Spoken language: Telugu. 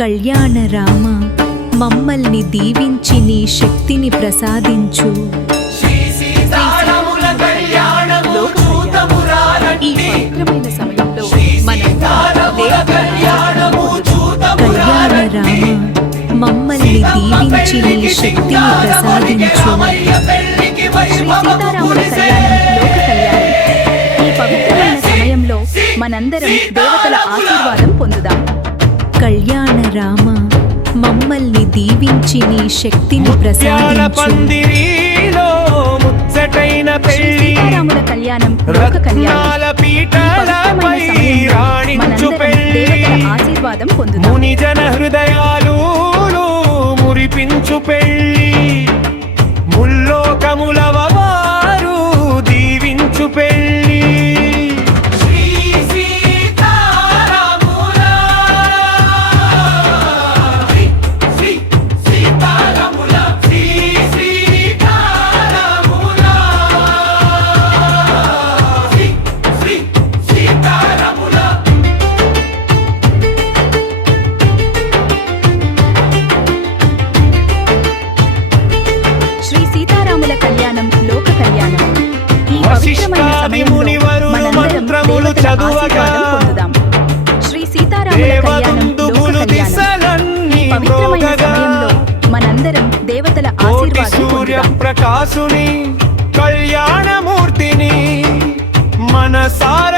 కళ్యాణ రామ మమ్మల్ని దీవించి నీ శక్తిని ప్రసాదించు. ఈ పవిత్రమైన సమయంలో కళ్యాణ రామ మమ్మల్ని దీవించి నీ శక్తిని ప్రసాదించు. సీతారాముల కళ్యాణం లోక కళ్యాణం. ఈ పవిత్రమైన సమయంలో మనందరం దేవతల ఆశీర్వాదం పొందుదాం. కళ్యాణ రామ మమ్మల్ని దీవించి నీ శక్తిని ప్రసాదించు. సీతారాముల కళ్యాణం లోక కళ్యాణం. ఈ పవిత్రమైన సమయంలో మనందరం దేవతల ఆశీర్వాదం పొందుదాం. మునిజన హృదయాలు మురిపించు పెళ్ళి, ముల్లోకముల వారు దీవించు పెళ్ళి. శ్రీ సీతారాముల కళ్యాణం లోక కళ్యాణం. ఈ పవిత్రమైన సమయంలో మనందరం దేవతల ఆశీర్వాదం పొందుదాం. శ్రీ సీతారాముల కళ్యాణం లోక కళ్యాణం. ఈ పవిత్రమైన సమయంలో మనందరం దేవతల ఆశీర్వాదం పొందుదాం. ప్రకాశుని కళ్యాణమూర్తిని మనసారా